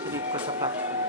Silip ko sa platform.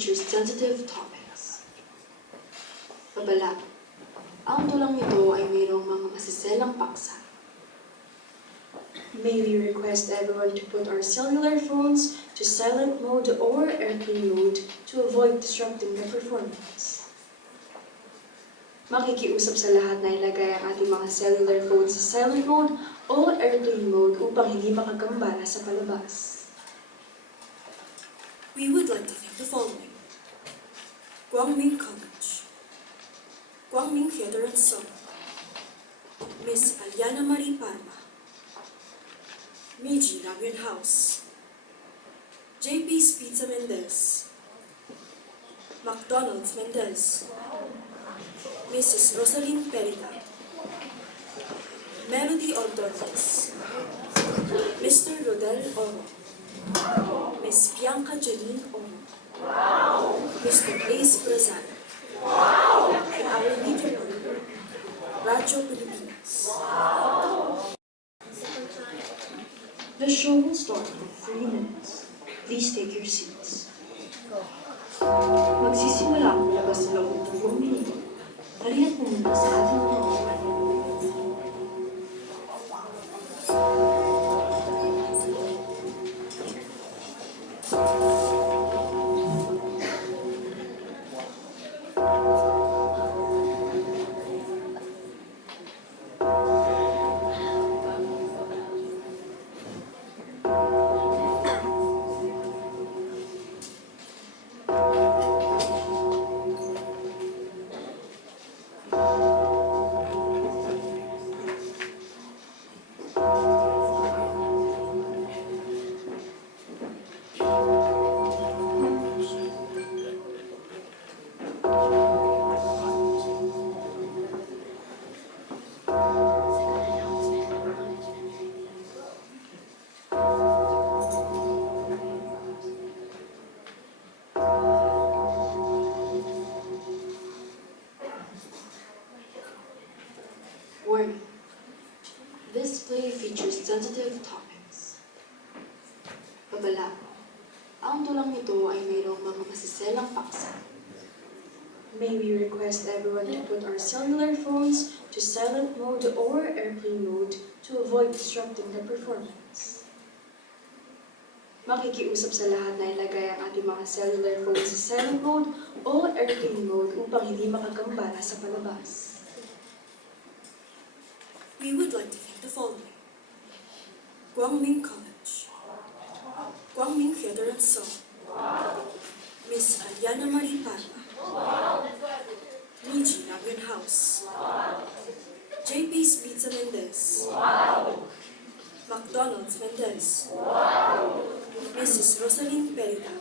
features sensitive topics. Babala, ang tulang nito ay mayroong mga masiselang paksa. May we request everyone to put our cellular phones to silent mode or airplane mode to avoid disrupting the performance. Makikiusap sa lahat na ilagay ang ating mga cellular phones sa silent mode o airplane mode upang hindi makagambala sa palabas. We would like to thank the following: Guangming College, Guangming Theater and Song, Miss Aliana Marie Parma, Meiji Ramyun House, JP's Pizza Mendez, McDonald's Mendez, Mrs. Rosaline Perita, Melody Ordonez, Mr. Rodel Oro, Miss Bianca Janine Oro, Mr. Ace Brazan, and our media partner, Radyo Pilipinas. The show will start in 3 minutes. Please take your seats. Magsisimula ang palabas sa loob ng 2 minuto. Halina't pumunta sa ating mga upuan. Warning. This play features sensitive topics. Babala, ang tulang nito ay mayroong mga masiselang paksa. May we request everyone to put our cellular phones to silent mode or airplane mode to avoid disrupting the performance. Makikiusap sa lahat na ilagay ang ating mga cellular phones sa silent mode o airplane mode upang hindi makagambala sa palabas. We would like to thank the following: Guangming College, Guangming Theater and Song, Miss Aliana Marie Parma, Meiji Ramyun House, JP's Pizza Mendez, McDonald's Mendez, Mrs. Rosaline Perita,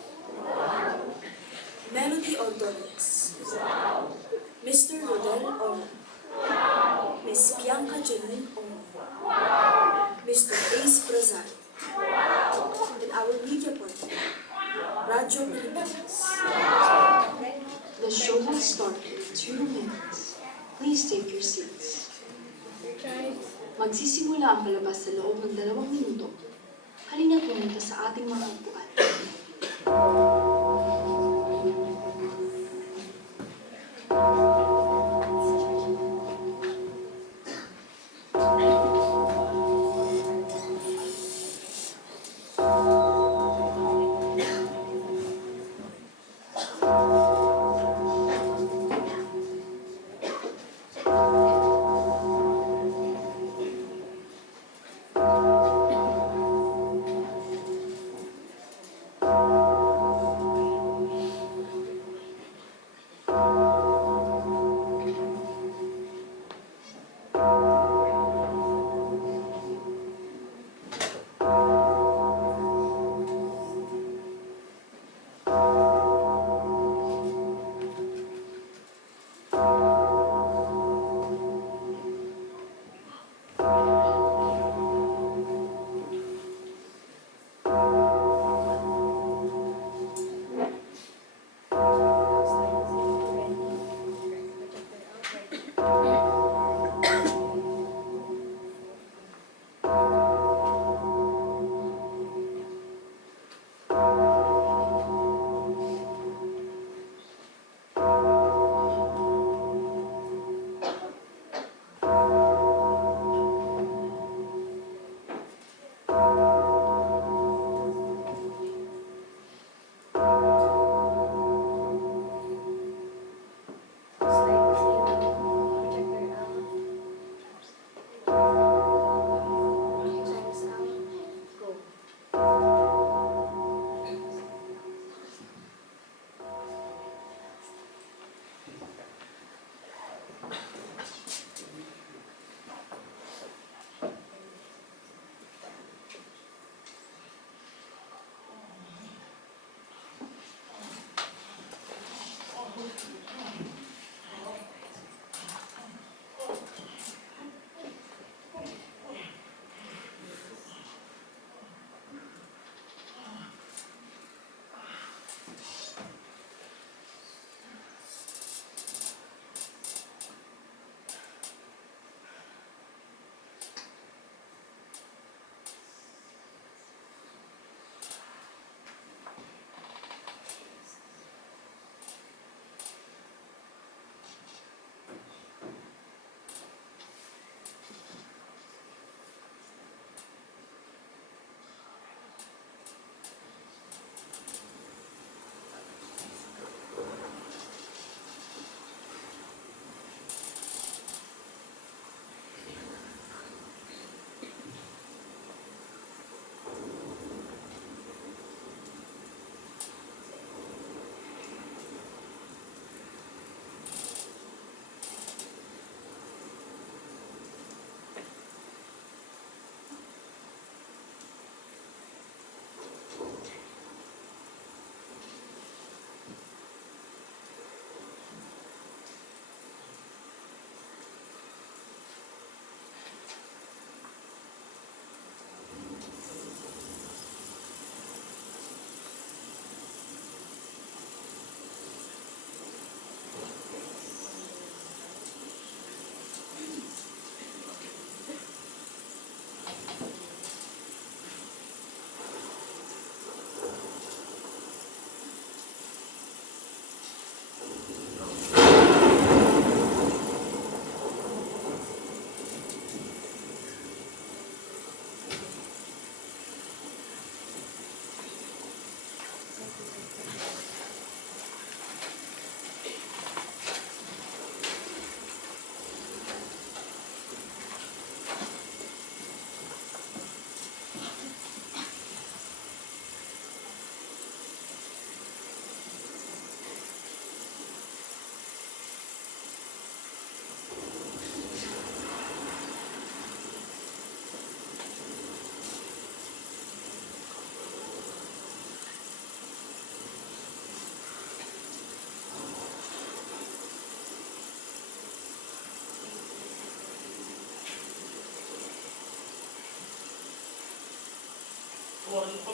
Melody Ordonez, Mr. Rodel Oro, Miss Bianca Janine Oro, Mr. Ace Brazan, and our media partner, Radyo Pilipinas. The show will start in 2 minutes. Please take your seats. Magsisimula ang palabas sa loob ng 2 minuto. Halina't pumunta sa ating mga upuan.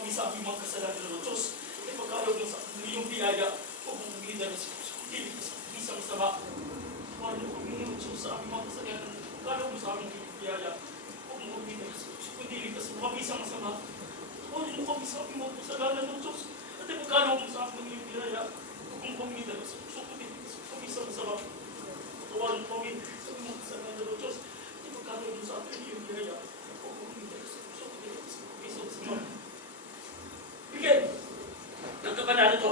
kami sa aming mga kasalanan, O Diyos. Ipagkaloob mo sa amin iyong biyaya. Huwag mong umidan sa kundi sa isang sama. Tawarin mo kami, O Diyos, sa aming mga kasalanan. Ipagkaloob mo sa amin iyong biyaya. Huwag mong umidan sa kundi sa mga isang sama. Tawarin mo kami sa aming mga kasalanan, O Diyos. At ipagkaloob mo sa amin iyong biyaya. Huwag mong umidan sa kundi sa mga isang sama. Tawarin mo kami sa aming mga kasalanan, O Diyos. At ipagkaloob mo sa amin iyong biyaya. Huwag mong umidan sa kundi sa mga isang sama. Miguel! Nagkapanalo to.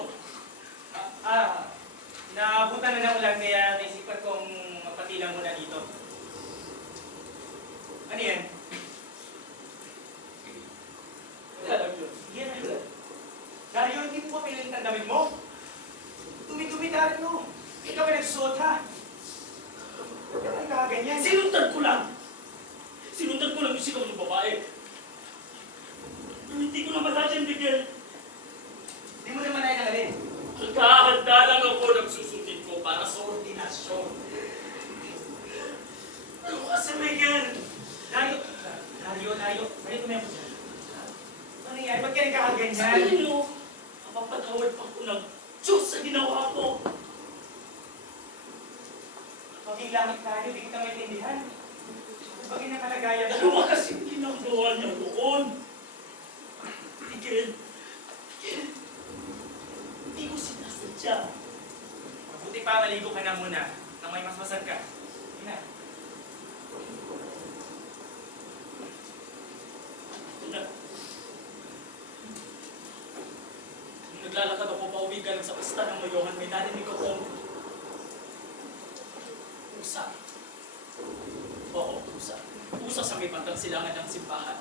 Naabutan na ng ulan kaya naisipan kong magpatilang muna dito. Ano yan? Wala lang yun. Yan ang ulan. Dario, hindi mo pa pinilit ang damit mo? Dumi-dumi na rin mo. Hindi ka ba nagsuot ha? Huwag ka lang kakaganyan. Sinundan ko lang! Sinundan ko lang yung sigaw ng babae. Pero hindi ko na malayan, Miguel. Hindi mo naman ay nangalin. Nagkahanda lang ako nagsusundin ko para sa ordinasyon. Ano kasi, Miguel? Dario! Balik mo na yan. Ano yan? Ba't ka nagkakaganyan? Sabihin mo, mapapatawad pa ko ng Diyos sa ginawa ko. Maging langit tayo, di kita maintindihan. Pagin na kalagayan Ano ba kasing ginagawa niya doon? Miguel, hindi ko sinasadya. Mabuti pa, maligo ka na muna nang may masmasan ka. Hindi na. Ito na. Nung naglalakad ako pauwi galing sa pista ng Mayohan, may narinig akong pusa. Oo, pusa. Pusa sa may bandang silangan ng simbahan.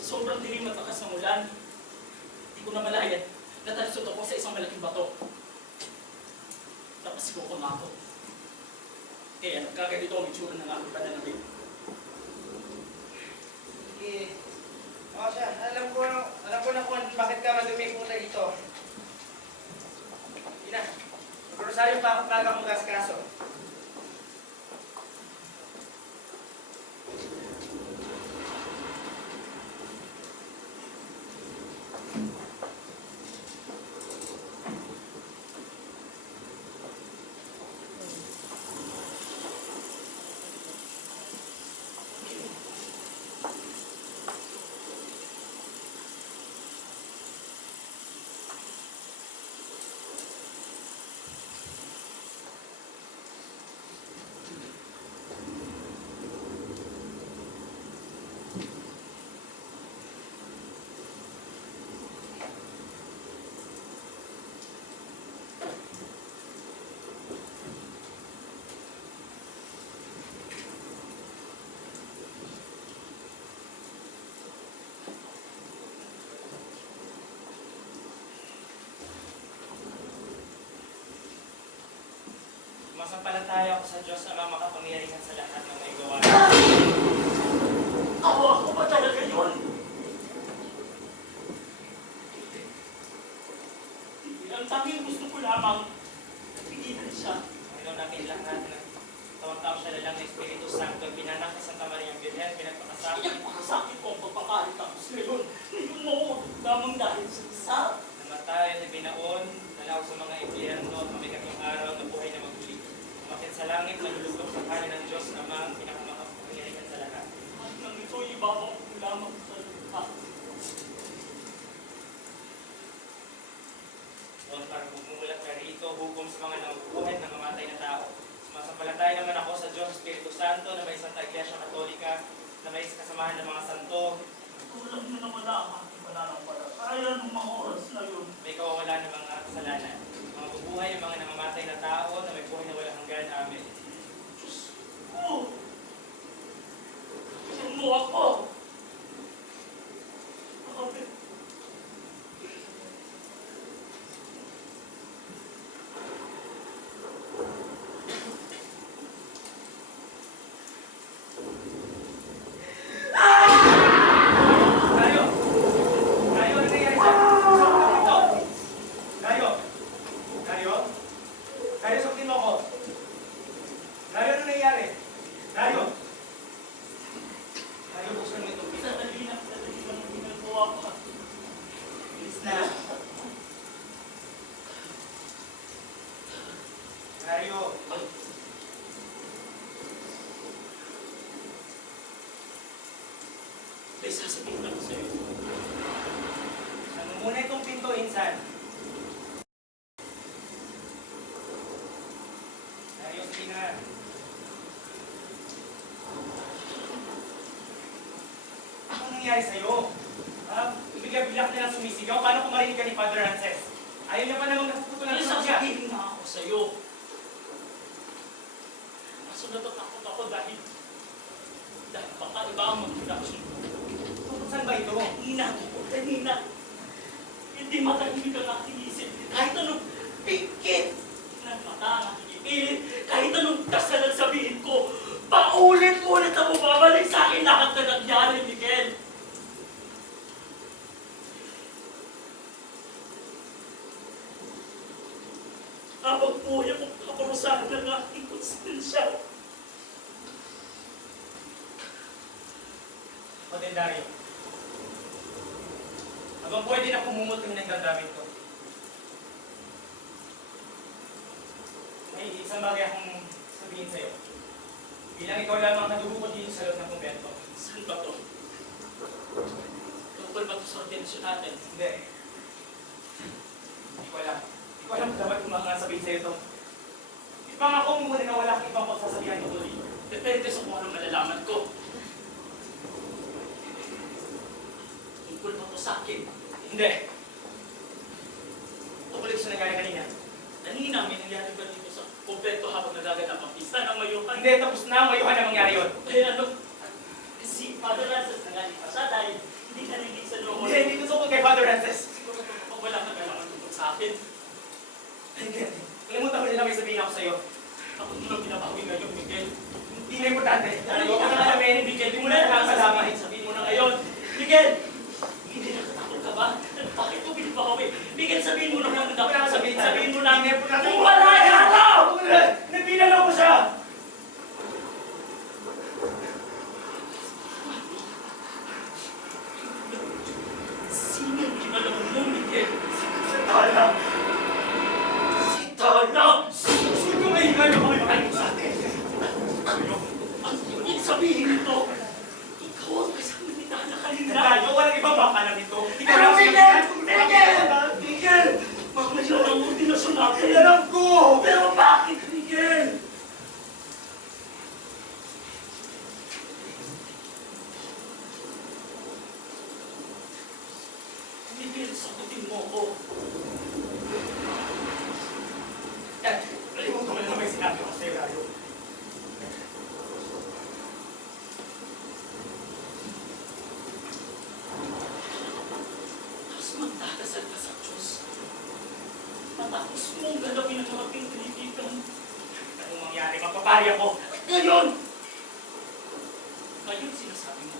Sa sobrang dilim at lakas ng ulan, hindi ko na malayan. Natalusot ako sa isang malaking bato. Tapos ko ako. Kaya nagkaganito ang itsura ng aking pananamit. Sige. O siya, alam ko na kung bakit ka madumi puta dito. Hindi na. Rosaryo pa ako talaga mong kaso. Sumasampalataya ako sa Diyos na makapangyarihan sa lahat ng may gawa. Ako ba talaga yun? Ang tanging gusto ko lamang, pigilan siya. Panginoon natin lahat na tawag-tawag siya lalang ng Espiritu Santo, pinanak ni Santa Maria Virgen, pinagpakasakit. Pinagpakasakit ko ang pagpapahit tapos ngayon. Ngayon mo lamang dahil sa isa. Namatay at binaon, nalaw sa mga impyerno at mabigat yung araw na buhay na maguli. Umakit sa langit, nalulugod sa kanan ng Diyos namang pinakamakapangyarihan sa lahat. At nang ito'y ibabaw ko lamang sa lupa. Doon para bumulat ka rito, hukom sa mga nabubuhay na mamatay na tao. Sumasampalataya naman ako sa Diyos Espiritu Santo na may Santa Iglesia Katolika, na may kasamahan ng mga santo. Tulad mo naman na ang aking pananampalataya ng mga oras na yun. May kawawala ng mga kasalanan. Mga bubuhay ng mga namamatay na tao na may buhay na walang hanggan. Amen. Diyos ko! Tignan mo ako! Amen. Dayo! Dayo, ano nangyari sa'yo? Dayo! Dario, May sasabihin ako sa'yo. ano muna itong pinto, Insan? Dario, sige na. Ano nangyari sa'yo? Bigla-bigla ka na lang sumisigaw. Paano kung marinig ka ni Father Rances? Ayaw niya pa namang napuputo ng May tunog niya. sasabihin na ako sa'yo. Kaso natatakot ako dahil baka iba ang magkakasyon ko. Tungkol saan ba ito? Kanina. Hindi matahimik ang aking isip. Kahit anong pikit ng mata ang aking ipilit, kahit anong dasal ang sabihin ko, paulit-ulit ang bumabalik sa akin lahat na nangyari, Miguel. Habang buhay akong kaparusahan ng aking konsensya. Hotel Dario. Habang pwede na kumumot yung nagdadamit ko. May isang bagay akong sabihin sa'yo. Bilang ikaw lamang nadubukod dito sa loob ng kumbento. Saan ba to? Tungkol ba to sa atensyon natin? Hindi. Hindi ko alam. Hindi ko alam kung dapat kung mga sabihin sa'yo ito. Ipang ako muna na wala kang ibang pagsasabihan tuloy. Depende sa kung anong malalaman ko. Tungkol ba to sa akin? Hindi. Tungkol ito sa nangyari kanina. Kanina, may nangyari ba dito sa kumpleto habang nagaganap ang pista ng mayuhan? Hindi, tapos na. Mayuhan na mangyari yun. Eh ano? Si Father Rances nangaling pa siya dahil hindi narinig sa loob. Hindi, hindi tungkol kay Father Rances. Siguro kapag wala na kailangan tungkol sa akin. Hindi. Kalimutan mo nila may sabihin ako sa'yo. Ako nung pinabawi ngayon, Miguel. Hindi na importante. Ano Huwag ka ka na na sabihin, sabihin, Miguel? Di mo Hindi na mo na sasabihin. sasabihin. Sabihin mo na ngayon. Miguel! Hindi nakatakot ka ba? Bakit mo pinabawi? Miguel, sabihin mo na kung ano dapat sabihin. Sabihin mo na. Kung wala yaraw! Nagpinalaw ko siya! Sino ang kinalaw mo, Miguel? Si Tala! Si Tala! Sino may hingalo ko yung kayo sa atin? Ang ibig sabihin nito, ikaw ang kasama ni Tala kanina. Tayo, walang ibang baka na nito. Ikaw Pero lang Miguel! Miguel! Miguel! Mamayon ang ordinasyon natin. Alam ko! Pero bakit, Miguel? Miguel, sagutin mo ko. Kalimutan mo na may sinabi ko sa'yo, Dario. Tapos magdadasal ka sa Diyos. Matapos mong galawin ang mga pinagkaibigan. Anong mangyari? Magpapari ako. Ngayon! Ngayon sinasabi mo.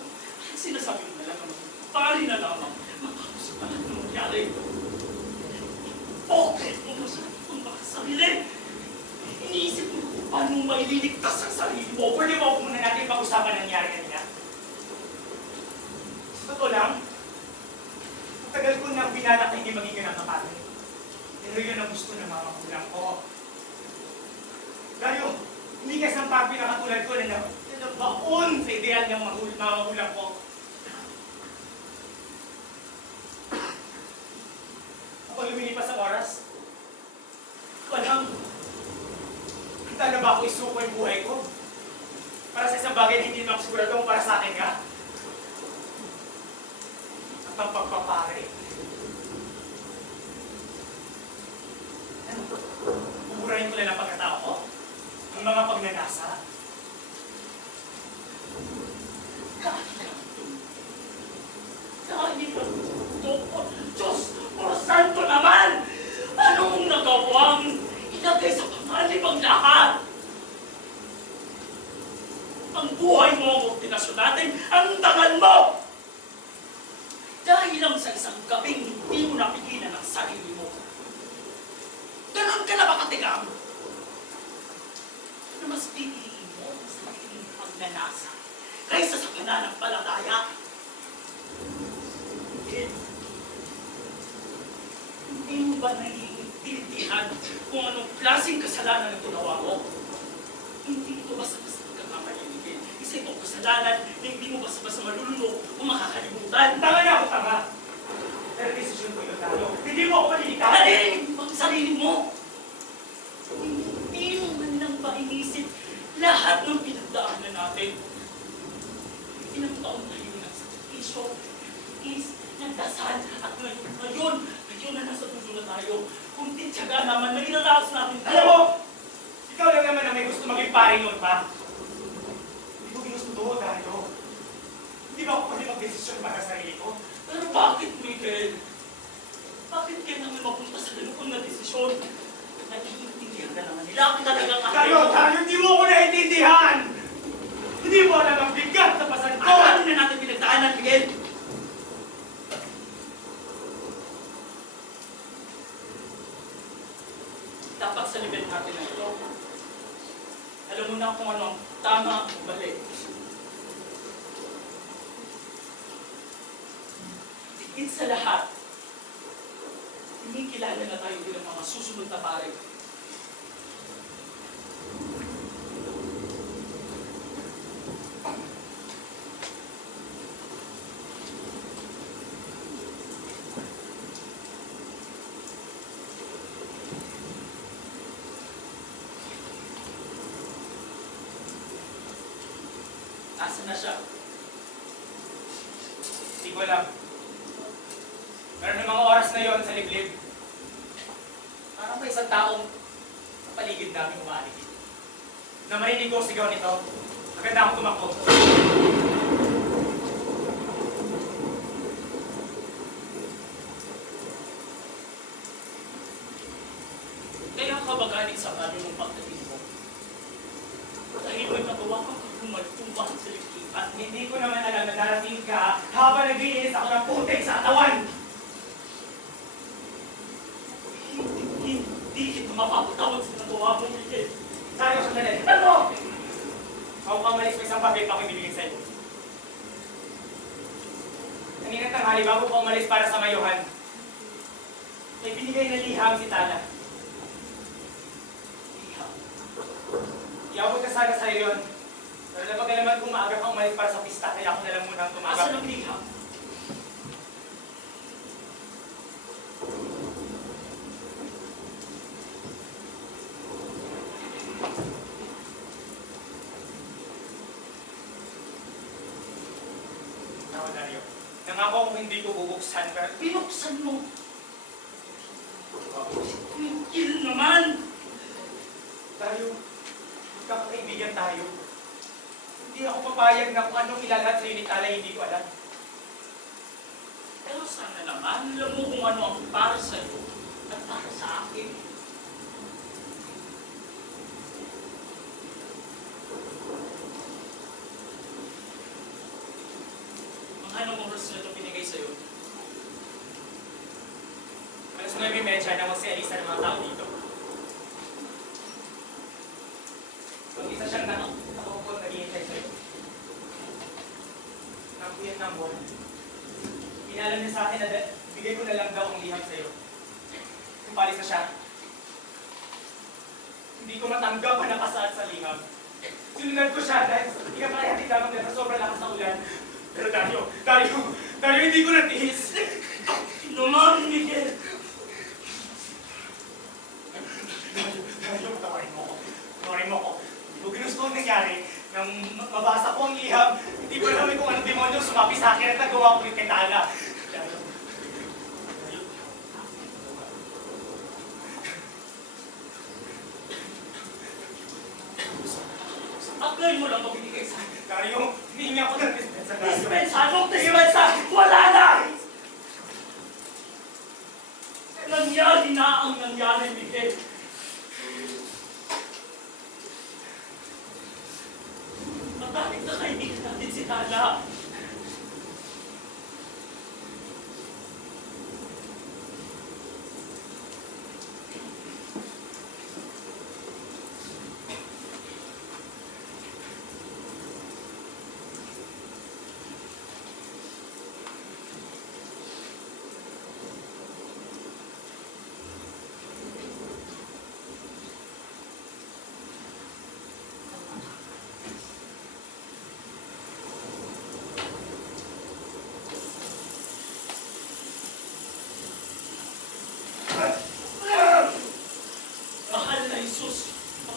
Sinasabi mo na lang naman. Pari na lamang. Matapos ang lahat ng nangyari. Bakit mo masarap ang mga sarili? Iniisip mo kung paano mo maililigtas ang sarili mo. Pwede ba muna natin pag-usapan ang nangyari kanina? Totoo lang, tagal ko nang binanak na hindi magiging ang kapatid. Pero yun ang gusto ng mga magulang ko. Dario, hindi ka sampapi na katulad ko na nabaon sa ideal ng mga magulang ko. Kapag lumilipas ang oras, walang kita na ba ako isuko yung buhay ko? Para sa isang bagay na hindi naman ako sigurado kung para sa akin ka? At ang pagpapare. Ano? Buburahin ko na lang pagkatao ko? Ang mga pagnanasa? Dahil ang Diyos, o santo naman! Anong nagawang ilagay sa pangalib ang lahat? Ang buhay mo ang ordinasyon natin, ang dangal mo! Dahil lang sa isang gabing hindi mo napigilan ang sarili mo. Ganon ka na ba katigam? Na mas pipiliin mo ang sariling pagnanasa kaysa sa pananampalataya? Hindi mo ba naiintindihan maintindihan kung anong klaseng kasalanan ang ginawa mo. Hindi ito basta-basta pagkakamali, Miguel. Isa itong kasalanan na hindi mo basta-basta malulunok o makakalimutan. Tanga na ako, tanga! Pero desisyon ko yun tayo. Hindi mo ako malilikahan! Narinig mo ang sarili mo! Hindi mo man lang ba inisip lahat ng pinagdaanan natin? Ilang taon tayo ng sakripisyo, is nagdasal at ngayon na nasa dulo na tayo. Kung tityaga naman, naging natin tayo. Alam mo! Ikaw lang naman na may gusto maging pare noon pa. Hindi ko ginusto doon tayo. Hindi ba ako pwede mag-desisyon para sa sarili ko? Pero bakit, Miguel? Bakit kailangan mapunta sa ganun na desisyon? Naiintindihan ka naman nila kung talagang Tayo! Hindi mo ako naiintindihan! Hindi mo alam ang bigat na pasan ko! Ano na natin pinagdaanan, Miguel? Dapat sa level natin na ito, alam mo na kung ano ang tama o mali. Higit sa lahat, hindi kilala na tayo bilang mga susunod na pare. Nasaan na siya? Hindi ko alam. Pero ng mga oras na yon sa liblib, parang may isang taong sa paligid namin umaaligid. Na marinig ko ang sigaw nito, agad na akong tumakbo. Kaya ka ba galing sa kanya mong pagdating mo? Dahil may nagawa kang kumaltumbang sa likitan. At hindi ko naman alam na darating ka habang naglinis ako ng putik sa katawan! Hindi kita mapapatawad sa nagawa mo, Miguel. Sabi ko sandali, ano? Ako kang malis ko isang papel pa ako ibibigay sa'yo. Kanina tanghali bago ko umalis para sa mayuhan, may binigay na liham si Tala. Liham. Iabot ka sana sa'yo yun. Pero napagalaman kung maaga kang umalis para sa pista, kaya ako na lang munang Asa tumagap. ng liham? Ako, Dario. Nangako kung hindi ko bubuksan, pero Pinuksan mo. Miguel naman! Dario, magkakaibigan tayo. Hindi ako papayag na kung anong ilalat sa'yo ni Tala, hindi ko alam. Pero sana naman, alam mo kung ano ang para sa'yo at para sa akin. Mga anong oras na ito binigay sa'yo? Alas 9:30 na si Alisa ng mga tao dito. Mag-isa siyang nakakupot, naghihintay sa'yo. Nakapuyat ng buwan. Inalam niya sa akin na bigay ko na lang daw ang liham sa'yo. Kung palis na siya, hindi ko matanggap na nakasaad sa liham. Sinundan ko siya dahil hindi ka makayatid lamang dahil sa sobrang lakas ng ulan. Pero Dario, hindi ko natiis. Naman, Miguel! Dario, patawarin mo ko. Patawarin mo ko. Hindi ko ginusto ang nangyari. Nang mabasa ko ang liham, hindi ko alam kung anong demonyo sumapi sa akin at nagawa ko yung kay Tala. Dario. Apply mo lang mabibigay sa akin. Dario, hindi niya ako ng dispensa, Dario. Dispensa! Anong dispensa? Wala na! Nangyari na ang nangyari, Miguel. Matarik na kaibigan natin si Tala.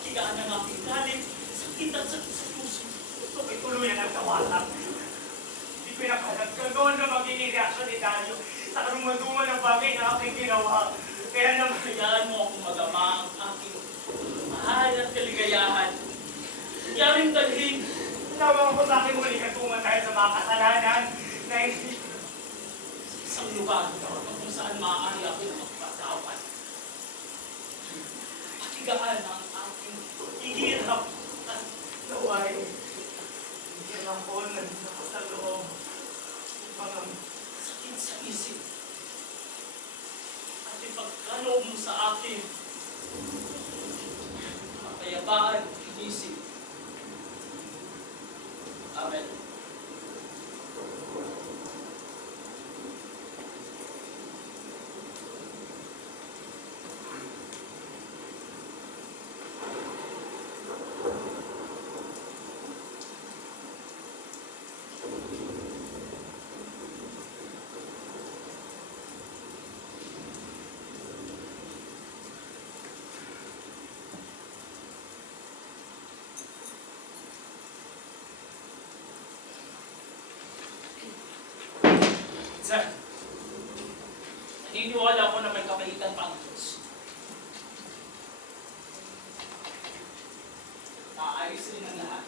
pakigaan ng aking galit, sakit at sakit sa puso. Gusto ko'y tuluyan ang tawatan. Hindi ko nakalag ganoon na magiging reaksyon ni Dario sa karumaduman ng bagay na aking ginawa. Kaya naman, Hayaan mo akong magama ang aking mahal at kaligayahan. Yaring dalhin. tawag ko sa aking muli katungan dahil sa mga kasalanan na hindi Isang lugar kung saan maaari ako na magpatawad. Pakigaan ang aking hihirap at naway. Hindi ako nandito ko sa loob. Mga sakit sa isip. At ipagkaloob mo sa akin kapayapaan ng isip. Amen. Sir, Naniniwala ko na may kapalitan pa ang Diyos. Maayos rin ang lahat.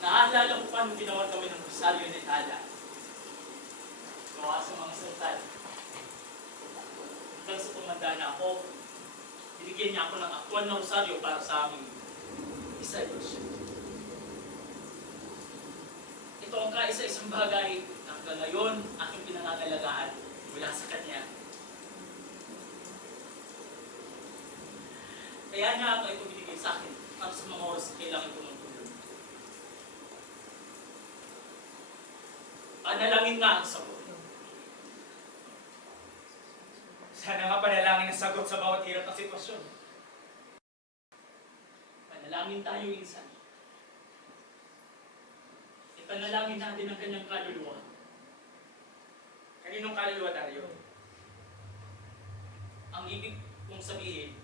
Naalala ko pa nung ginawa kami ng Rosario ni Tala. Gawa sa mga sultan. Hanggang sa tumanda na ako, binigyan niya ako ng aktual na Rosario para sa aming discipleship. Ito ang kaisa-isang bagay na hanggang ngayon aking pinangangalagaan mula sa kanya. Kaya niya ako ito binigay sa akin para sa mga oras na kailangan ko ng tulong. Panalangin nga ang sagot. sana nga panalangin ang sagot sa bawat hirap ng sitwasyon. Panalangin tayo insan. Ipanalangin natin ang kanyang kaluluwa. Kaninong kaluluwa, Dario? Ang ibig kong sabihin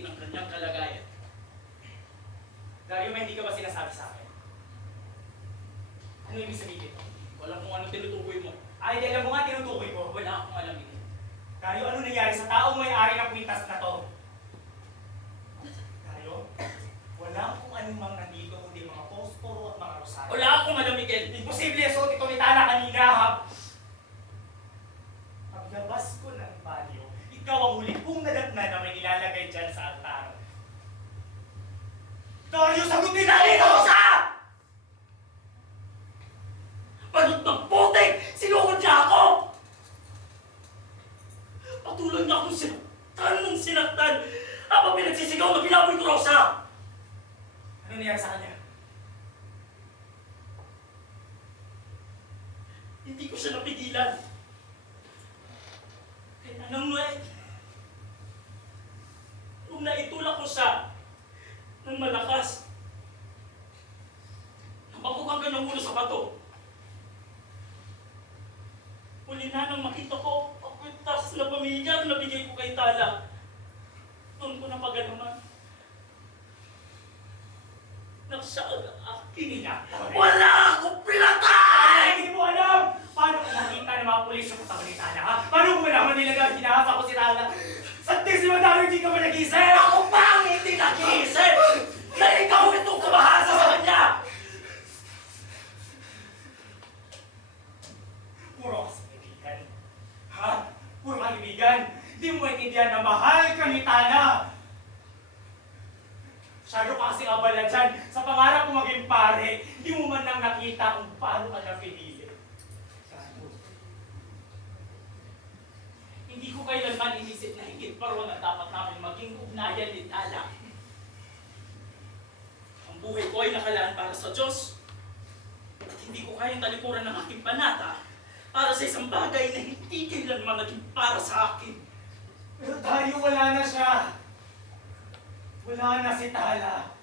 ng kanyang kalagayan. Dario, may hindi ka ba sinasabi sa akin? Ano ibig sabihin ito? Wala kung anong tinutukoy mo. Ay, di alam mo nga tinutukoy ko. Wala akong alam ito. Dario, ano nangyari sa taong may-ari ng kwintas na to? Dario, wala kung anumang nandito kundi mga posporo at mga rosaryo. Wala akong alam, Miguel. Imposible suot ito ni Tala kanina, ha? Paglabas ko ng banyo, ikaw ang huli kong nadatna na may nilalagay dyan sa altar. Dario, sagutin na rin ako sa! Balot ng putik! Sinukod niya ako! Patuloy niya akong sinaktan ng sinaktan habang pinagsisigaw na binaboy ko raw siya! Ano nangyari sa kanya? Hindi ko siya napigilan. Kaya nung naitulak ko siya ng malakas, napakok ang kanyang ulo sa bato. Huli na nang makita ko ang kwintas na pamilyar na bigay ko kay Tala. Doon ko napagalaman na siya ang aking ina. Wala akong pinatay! Ay, hindi mo alam! Paano kung makita ng mga pulis yung katawan ni Tala, ha? Paano kung malaman nila na hinahasa ko si Tala? Santisimo Dario, hindi ka ba nag-isip? Ako pa ang hindi nag-iisip na ikaw itong kumahasa sa kanya! Puro ka sa kaibigan. Ha? Puro kaibigan. Di mo maintindihan na mahal ka ni Tala. Masyado ka kasing abala dyan. Sa pangarap mo maging pare, di mo man lang nakita kung paano ka na pinili. Hindi ko kailanman inisip na higit parang na dapat namin maging ugnayan ni Tala. Ang buhay ko ay nakalaan para sa Diyos. At hindi ko kayang talikuran ng aking panata para sa isang bagay na hindi kailanman naging para sa akin. Pero Dario, wala na siya. Wala na si Tala.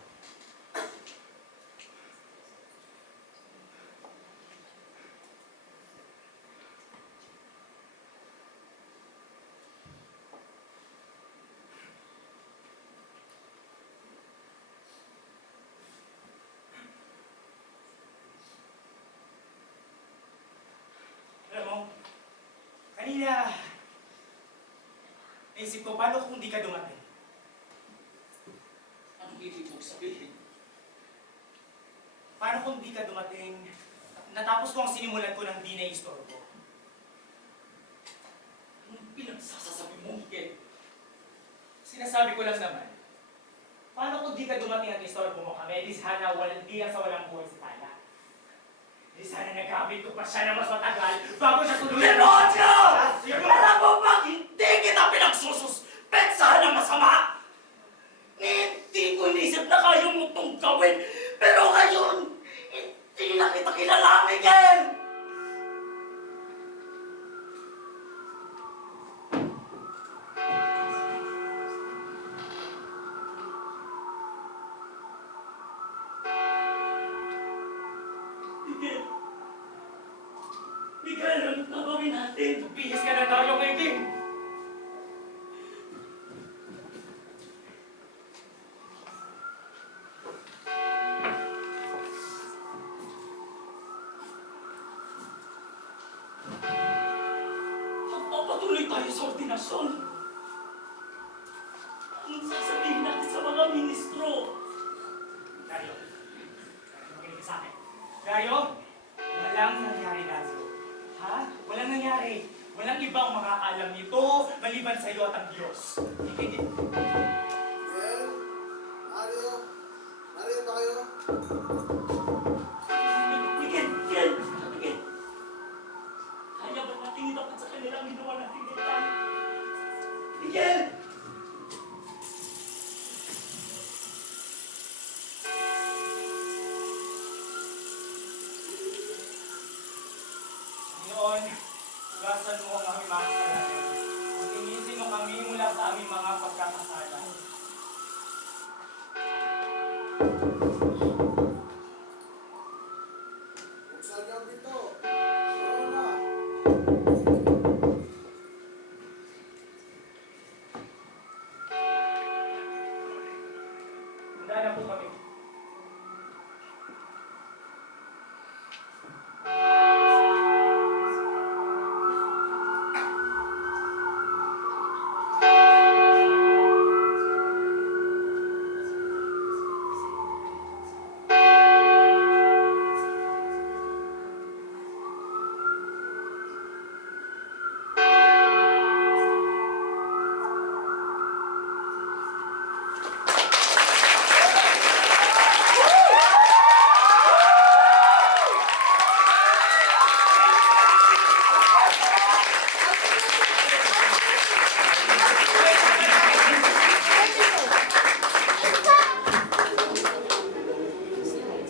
Alam mo, kanina, naisip ko, paano kung di ka dumating? Anong ibig mong sabihin? Paano kung di ka dumating? Natapos ko ang sinimulan ko ng di na-istorbo. Anong pinagsasasabi mo, Miguel? Sinasabi ko lang naman, paano kung di ka dumating at istorbo mo kami? Di sana di lang sa walang buhay si Tala. Di sana nagamit ko pa siya na mas matagal bago siya tuluyan. Demonyo! Alam mo bang hindi kita pinagsususpetsahan ng masama? Hindi ko inisip na kaya mo itong gawin, pero ngayon, hindi na kita kilala, Miguel! Miguel! Miguel, anong gagawin natin? Bihis ka na tayo kay King. Magpapatuloy tayo sa ordinasyon. Anong sasabihin natin sa mga ministro? Dario, makinig ka sa akin. Dario, walang nangyari, Dario. Ha? Walang nangyari. Walang ibang makakaalam nito maliban sa iyo at ang Diyos. Hindi. Miguel? Mario? Mario ba kayo? Miguel! Miguel! Miguel! Kaya ba natin idapat sa kanila ang ginawa natin ganyan? Miguel! Panginoon, ugasan mo ang aming mga kasalanan. Magtinisin mo kami mula sa aming mga pagkakasala. Buksan niyo ang pinto. Ano na? Handa na po kami.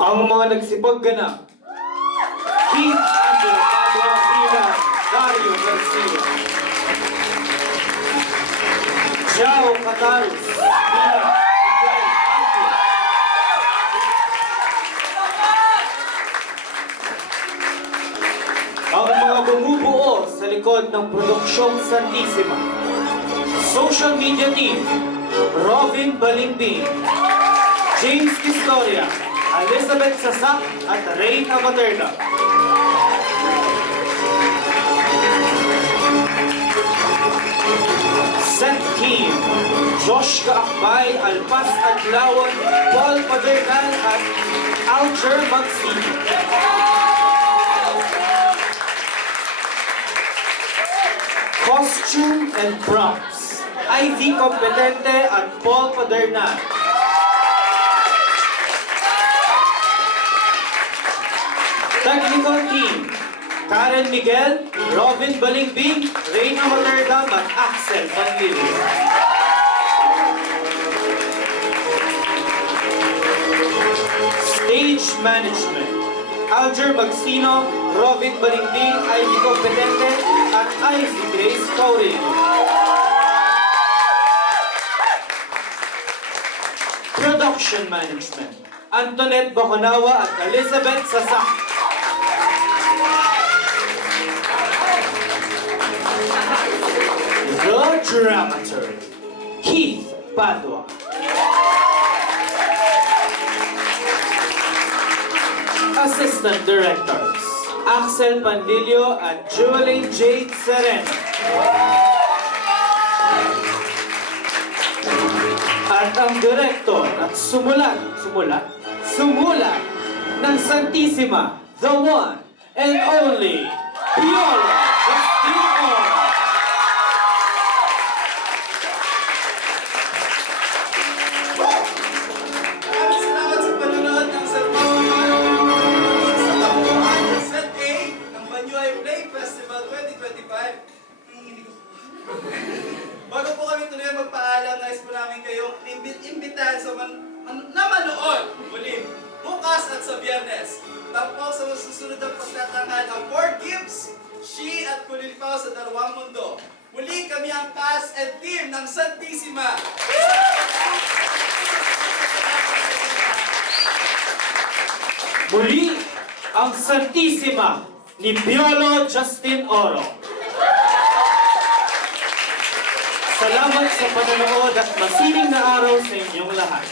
Ang mga nagsipagganap, Keith Andrew Maguapila, Dario Garcia, Jao Catalos, bilang Miguel Angel, ang mga bumubuo sa likod ng Produksyong Santissima, Social Media Team, Robin Balimbing, James Historia, Elizabeth Sasak at Reyna Materna. Set Team, Josh Kaakbay, Alpas Adlawan, Paul Padernal at Alger Maxi. Costume and Props, Ivy Competente at Paul Padernal. Technical Team, Karen Miguel, Robin Balingbing, Reyna Materdam at Axel Panlilis. Stage Management, Alger Magsino, Robin Balimbing, Ivy Competente, at Ivy Grace Caurillo. Production Management, Antoinette Baconawa at Elizabeth Sasak. The Dramaturg, Keith Padua. Assistant Directors, Axel Pandillo and Julie Jade Sereno. At ang Director at sumulat ng Santissima, the one and only, Piolo Justin Oro. Maraming salamat sa panonood ng sa tampuhan ng Set A ng Banyuay Play Festival 2025. Hindi ko Bago po kami tuloy magpaalam, nais po namin kayong imbitahan na manood muli bukas at sa Biyernes. Tapos sa susunod na pagtatanghal ang 4 Gibbs, She at Kulilipao sa Dalawang Mundo. Muli kami ang cast and team ng Santissima. Muli, ang Santissima ni Piolo Justin Oro. Salamat sa panonood at masining na araw sa inyong lahat.